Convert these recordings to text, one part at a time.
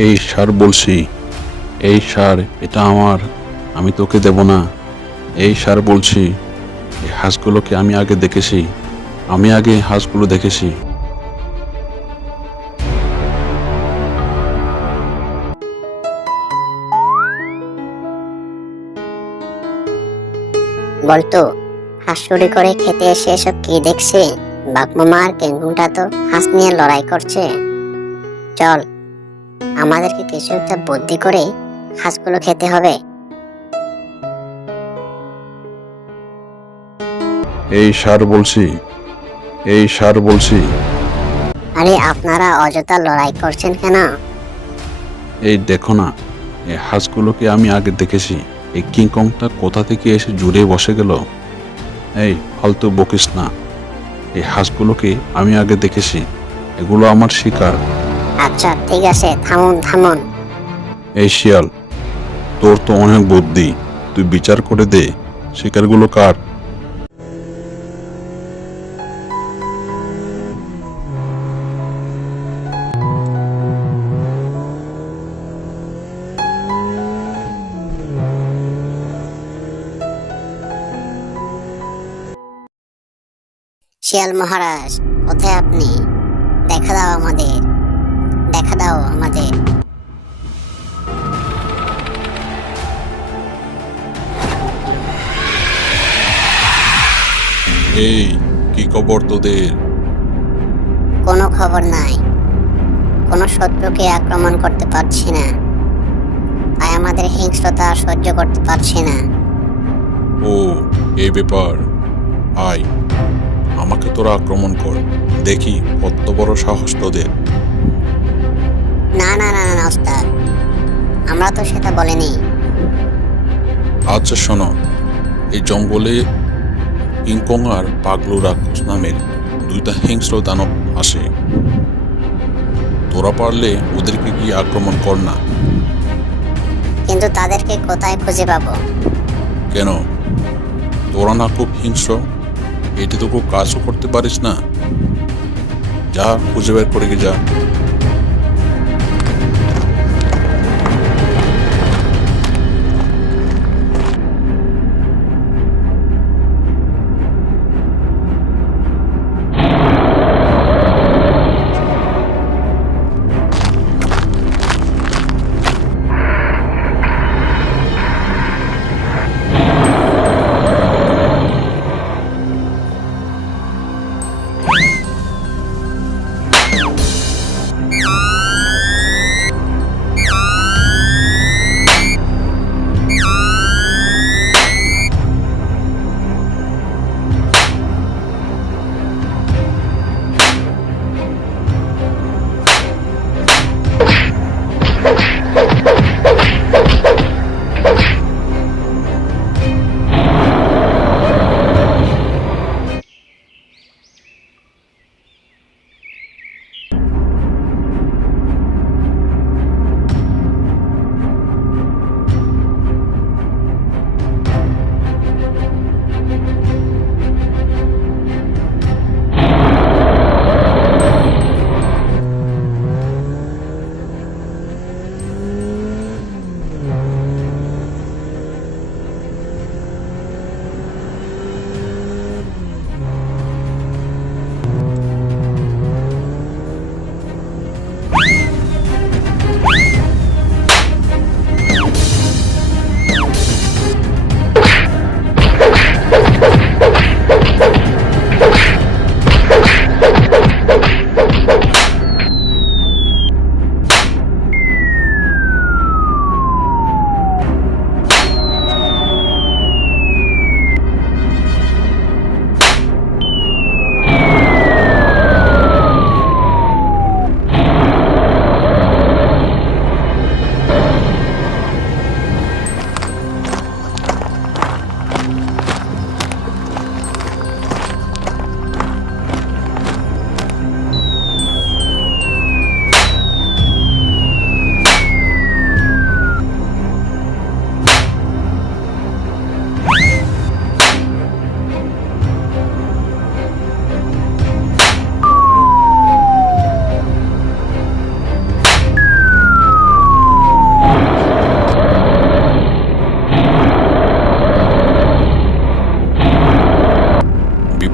এই সার বলছি, এই সার এটা আমার, আমি তোকে দেব না। এই সার বলছি, এই হাঁসগুলোকে আমি আগে দেখেছি, আমি আগে হাঁসগুলো দেখেছি। বলতো, হাঁস চুরি করে খেতে এসে এসব কি দেখছে? বাঘমামা আর কেঙ্গুটা তো হাঁস নিয়ে লড়াই করছে। চল, আমাদেরকে কিছু একটা বুদ্ধি করে হাঁসগুলো খেতে হবে। এই সার বলছি, এই সার বলছি। আরে আপনারা অযথা লড়াই করছেন কেন? এই দেখো না, এই হাঁসগুলোকে আমি আগে দেখেছি। এই কিংকংটা কোথা থেকে এসে জুড়ে বসে গেল। এই ফালতু বকিস না, এই হাঁসগুলোকে আমি আগে দেখেছি, এগুলো আমার শিকার। আচ্ছা ঠিক আছে, থামুন থামুন। এই শিয়াল, তোর তো অনেক বুদ্ধি, তুই বিচার করে দে শিকারগুলো কার। শিয়াল মহারাজ, কোথায় আপনি? দেখা দাও আমাদের, দেখা দাও আমাদের। এই কি খবর তোদের? কোনো খবর নাই, কোনো শত্রুকে আক্রমণ করতে পারছি না, তাই আমাদের হিংস্রতা সহ্য করতে পারছি না। ও, এই ব্যাপার। আয়, আমাকে তোরা আক্রমণ কর, দেখি কত বড় সাহস তোদের। না না না না ওস্তাদ, আমরা তো সেটা বলিনি। আচ্ছা শোনো, এই জঙ্গলে কিংকং আর পাগলু রাক্ষস নামের দুইটা হিংস্র দানব আসে। তোরা পারলে ওদেরকে গিয়ে আক্রমণ কর না। কিন্তু তাদেরকে কোথায় খুঁজে পাবো? কেন, তোরা না খুব হিংস্র? এটিটুকু কাজও করতে পারিস না? যা, খুঁজে বের করে যা।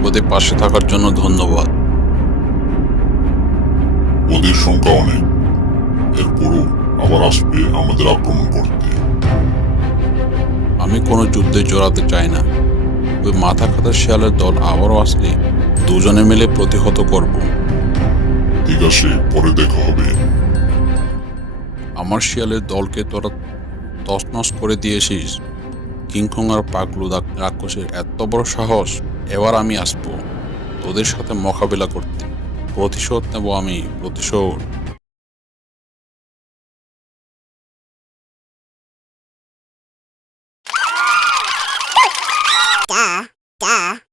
বিপদে পাশে থাকার জন্য ধন্যবাদ। ওদের সংখ্যা অনেক, এরপরও আবার আসবে আমাদের আক্রমণ করতে। আমি কোনো যুদ্ধে জড়াতে চাই না। ওই মাথা খাতা শিয়ালের দল আবারও আসলে দুজনে মিলে প্রতিহত করব। ঠিক আছে, পরে দেখা হবে। আমার শিয়ালের দলকে তোরা তছনছ করে দিয়েছিস। কিংকং আর পাগলু রাক্ষসের এত বড় সাহস! এবার আমি আসবো তোদের সাথে মোকাবিলা করতে। প্রতিশোধ নেব আমি, প্রতিশোধ। Da, da.